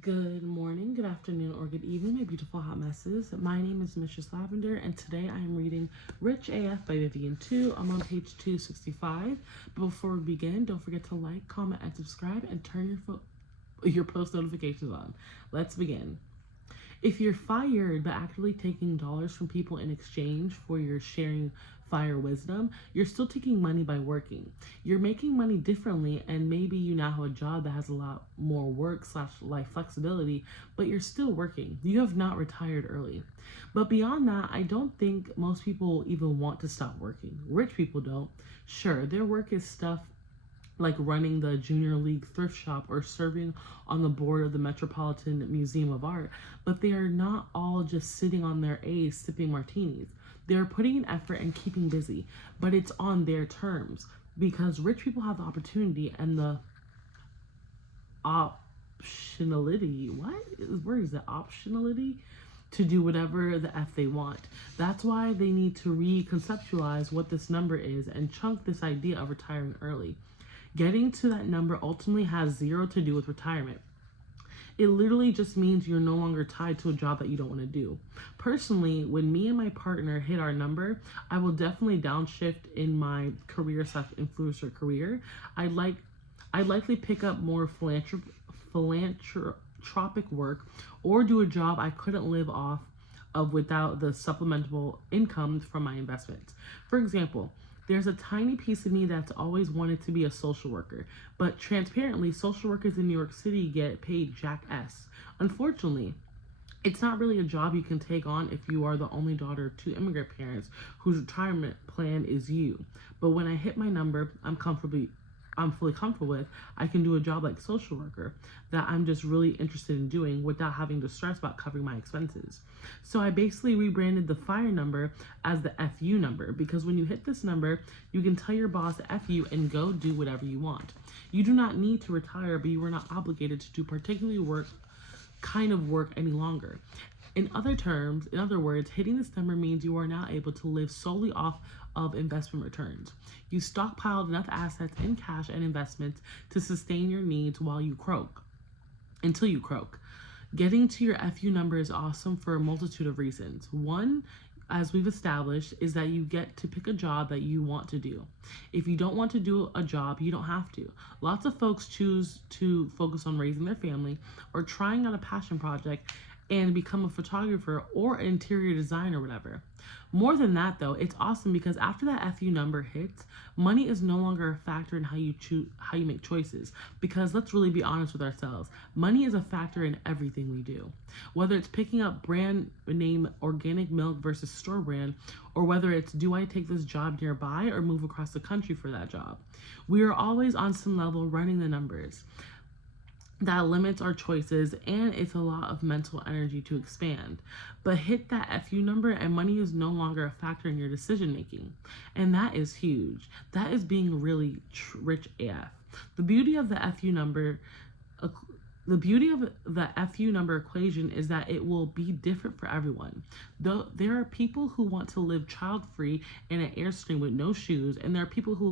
Good morning, good afternoon, or good evening, my beautiful hot messes. My name is Mistress Lavender, and today I am reading Rich AF by Vivian 2. I'm on page 265. But before we begin, don't forget to like, comment, and subscribe, and turn your post notifications on. Let's begin. If you're fired but actively taking dollars from people in exchange for your sharing fire wisdom, you're still taking money by working. You're making money differently, and maybe you now have a job that has a lot more work/life flexibility, but you're still working. You have not retired early. But beyond that, I don't think most people even want to stop working. Rich people don't. Sure, their work is stuff like running the Junior League thrift shop or serving on the board of the Metropolitan Museum of Art, but they are not all just sitting on their A's sipping martinis. They are putting in effort and keeping busy, but it's on their terms because rich people have the opportunity and the optionality. What word is that? Optionality to do whatever the F they want. That's why they need to reconceptualize what this number is and chunk this idea of retiring early. Getting to that number ultimately has zero to do with retirement. It literally just means you're no longer tied to a job that you don't want to do. Personally, when me and my partner hit our number, I will definitely downshift in my career/influencer career. I'd likely pick up more philanthropic work or do a job I couldn't live off of without the supplemental income from my investments. For example, there's a tiny piece of me that's always wanted to be a social worker, but transparently, social workers in New York City get paid jack S. Unfortunately, it's not really a job you can take on if you are the only daughter of two immigrant parents whose retirement plan is you. But when I hit my number, I'm fully comfortable with, I can do a job like social worker that I'm just really interested in doing without having to stress about covering my expenses. So I basically rebranded the fire number as the FU number because when you hit this number, you can tell your boss F you and go do whatever you want. You do not need to retire, but you are not obligated to do particularly work any longer. In other words, hitting this number means you are now able to live solely off of investment returns. You stockpiled enough assets in cash and investments to sustain your needs until you croak. Getting to your FU number is awesome for a multitude of reasons. One, as we've established, is that you get to pick a job that you want to do. If you don't want to do a job, you don't have to. Lots of folks choose to focus on raising their family or trying out a passion project and become a photographer or an interior designer or whatever. More than that though, it's awesome because after that FU number hits, money is no longer a factor in how you make choices. Because let's really be honest with ourselves, money is a factor in everything we do. Whether it's picking up brand name organic milk versus store brand, or whether it's do I take this job nearby or move across the country for that job. We are always on some level running the numbers. That limits our choices, and it's a lot of mental energy to expand. But hit that FU number and money is no longer a factor in your decision making. And that is huge. That is being really rich AF. The beauty of the FU number equation is that it will be different for everyone. Though there are people who want to live child-free in an Airstream with no shoes, and there are people who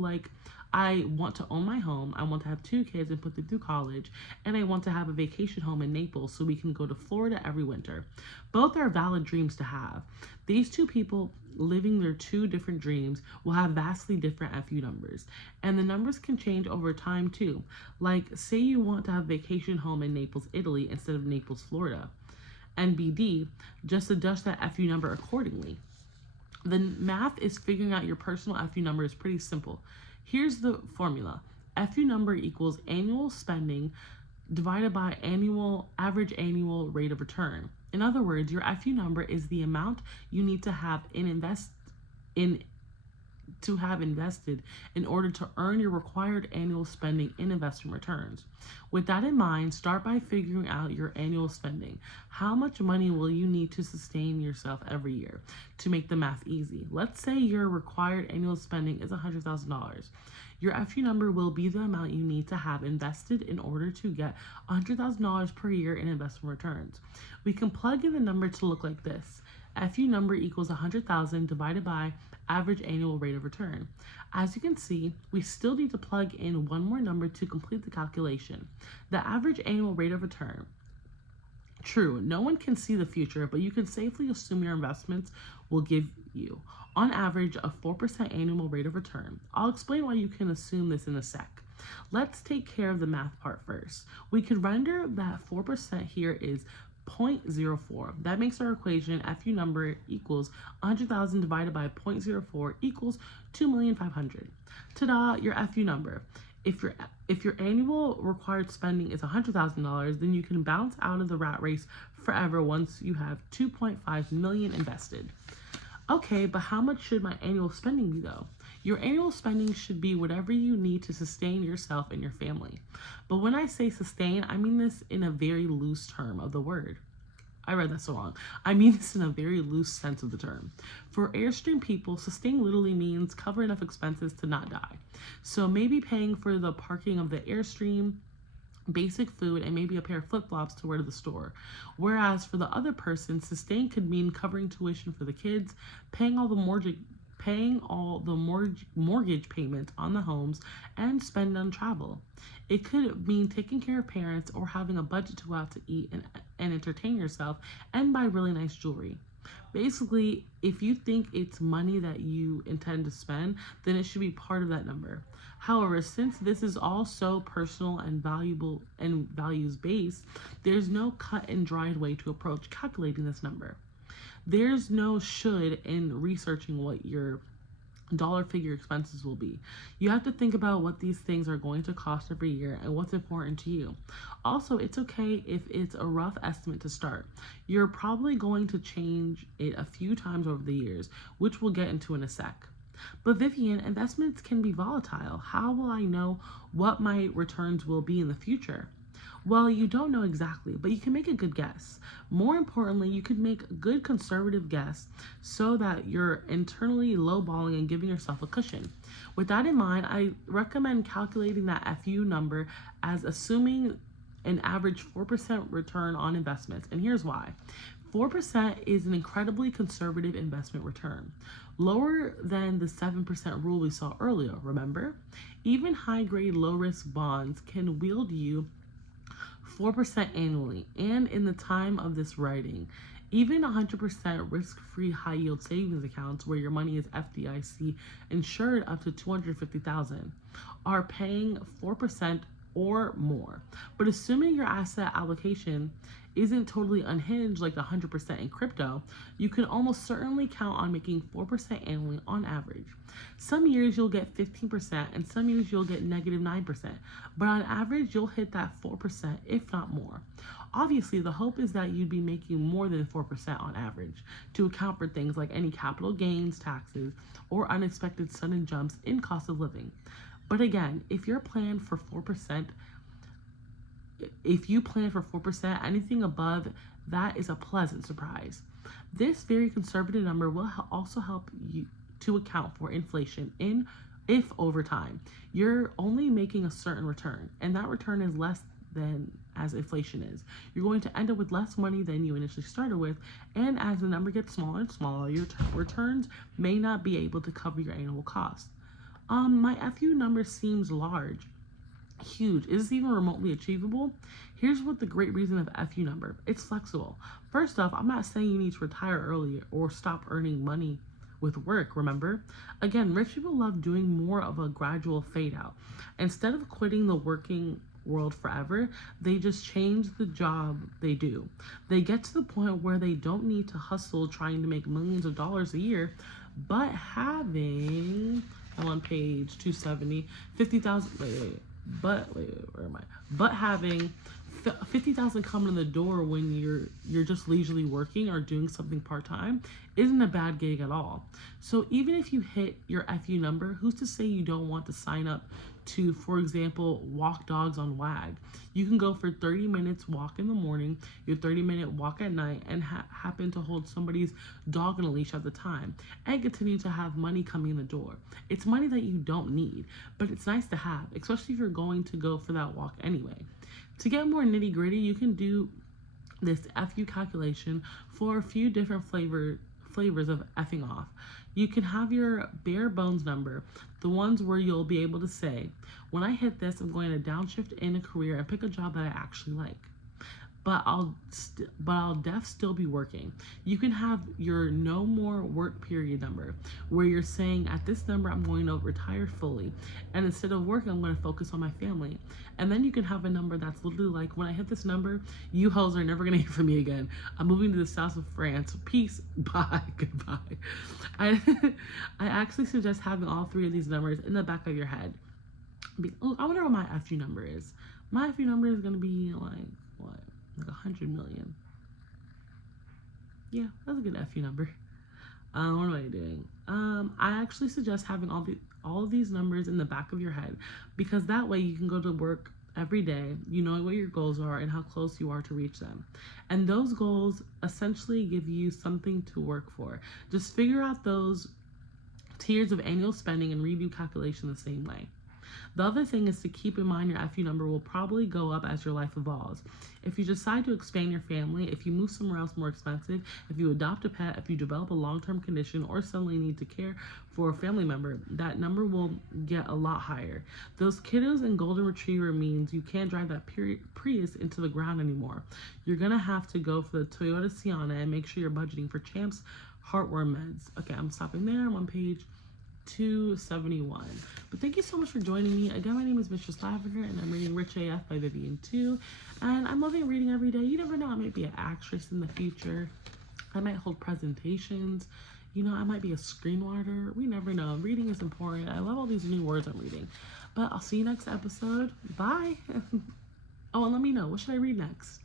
I want to own my home, I want to have 2 kids and put them through college, and I want to have a vacation home in Naples so we can go to Florida every winter. Both are valid dreams to have. These two people living their 2 different dreams will have vastly different FU numbers, and the numbers can change over time too. Like, say you want to have a vacation home in Naples, Italy instead of Naples, Florida. NBD, just adjust that FU number accordingly. The math is figuring out your personal FU number is pretty simple. Here's the formula. FU number equals annual spending divided by average annual rate of return. In other words, your FU number is the amount you need to have invested in order to earn your required annual spending in investment returns. With that in mind, start by figuring out your annual spending. How much money will you need to sustain yourself every year? To make the math easy, let's say your required annual spending is $100,000. Your FU number will be the amount you need to have invested in order to get $100,000 per year in investment returns. We can plug in the number to look like this. FU number equals 100,000 divided by average annual rate of return. As you can see, we still need to plug in one more number to complete the calculation. The average annual rate of return True, no one can see the future, but you can safely assume your investments will give you, on average, a 4% annual rate of return. I'll explain why you can assume this in a sec. Let's take care of the math part first. We could render that 4% here is 0.04. That makes our equation FU number equals 100,000 divided by 0.04 equals 2,500,000. Ta-da, your FU number. If your annual required spending is $100,000, then you can bounce out of the rat race forever once you have 2.5 million invested. Okay, but how much should my annual spending be though? Your annual spending should be whatever you need to sustain yourself and your family. But when I say sustain, I mean this in a very loose term of the word. I read that so wrong. I mean this in a very loose sense of the term. For Airstream people, sustain literally means cover enough expenses to not die. So maybe paying for the parking of the Airstream, basic food, and maybe a pair of flip-flops to wear to the store. Whereas for the other person, sustain could mean covering tuition for the kids, paying all the mortgage payment on the homes, and spend on travel. It could mean taking care of parents or having a budget to go out to eat and entertain yourself and buy really nice jewelry. Basically, if you think it's money that you intend to spend, then it should be part of that number. However, since this is all so personal and valuable and values based, there's no cut and dried way to approach calculating this number. There's no should in researching what your dollar figure expenses will be. You have to think about what these things are going to cost every year and what's important to you. Also, it's okay if it's a rough estimate to start. You're probably going to change it a few times over the years, which we'll get into in a sec. But Vivian, investments can be volatile. How will I know what my returns will be in the future? Well, you don't know exactly, but you can make a good guess. More importantly, you could make a good conservative guess so that you're internally lowballing and giving yourself a cushion. With that in mind, I recommend calculating that FU number as assuming an average 4% return on investments. And here's why. 4% is an incredibly conservative investment return, lower than the 7% rule we saw earlier, remember? Even high-grade, low-risk bonds can yield you 4% annually, and in the time of this writing, even 100% risk-free high-yield savings accounts where your money is FDIC insured up to $250,000 are paying 4% or more. But assuming your asset allocation isn't totally unhinged like the 100% in crypto, you can almost certainly count on making 4% annually on average. Some years you'll get 15% and some years you'll get negative 9%, but on average you'll hit that 4% if not more. Obviously, the hope is that you'd be making more than 4% on average to account for things like any capital gains, taxes, or unexpected sudden jumps in cost of living. But again, if you plan for 4%, anything above that is a pleasant surprise. This very conservative number will also help you to account for inflation if over time you're only making a certain return and that return is less than as inflation is. You're going to end up with less money than you initially started with, and as the number gets smaller and smaller, your returns may not be able to cover your annual costs. My FU number seems large. Huge. Is this even remotely achievable? Here's what the great reason of FU number. It's flexible. First off, I'm not saying you need to retire early or stop earning money with work, remember? Again, rich people love doing more of a gradual fade out. Instead of quitting the working world forever, they just change the job they do. They get to the point where they don't need to hustle trying to make millions of dollars a year, but having, on page 270, 50,000, but having 50,000 coming in the door when you're just leisurely working or doing something part-time isn't a bad gig at all. So even if you hit your FU number, who's to say you don't want to sign up to, for example, walk dogs on WAG? You can go for 30 minutes walk in the morning, your 30-minute walk at night, and happen to hold somebody's dog on a leash at the time, and continue to have money coming in the door. It's money that you don't need, but it's nice to have, especially if you're going to go for that walk anyway. To get more nitty gritty, you can do this FU calculation for a few different flavors of effing off. You can have your bare bones number, the ones where you'll be able to say, when I hit this, I'm going to downshift in a career and pick a job that I actually like. but I'll still be working. You can have your no more work period number, where you're saying at this number I'm going to retire fully, and instead of working I'm going to focus on my family. And then you can have a number that's literally like, when I hit this number, you hoes are never going to hear from me again. I'm moving to the south of France. Peace. Bye. Goodbye. I I actually suggest having all three of these numbers in the back of your head. I wonder what my FU number is. My FU number is going to be like, what? Like 100 million. Yeah, that's a good FU number. What am I doing? I actually suggest having all of these numbers in the back of your head, because that way you can go to work every day, you know what your goals are and how close you are to reach them. And those goals essentially give you something to work for. Just figure out those tiers of annual spending and redo calculation the same way. The other thing is to keep in mind your FU number will probably go up as your life evolves. If you decide to expand your family, if you move somewhere else more expensive, if you adopt a pet, if you develop a long-term condition, or suddenly need to care for a family member, that number will get a lot higher. Those kiddos and golden retriever means you can't drive that Prius into the ground anymore. You're gonna have to go for the Toyota Sienna and make sure you're budgeting for Champ's heartworm meds. Okay, I'm stopping there. I'm on page 271. But thank you so much for joining me. Again, my name is Mistress Lavender, and I'm reading Rich AF by Vivian too. And I'm loving reading every day. You never know, I might be an actress in the future. I might hold presentations. You know, I might be a screenwriter. We never know. Reading is important. I love all these new words I'm reading. But I'll see you next episode. Bye. Oh, and let me know, what should I read next?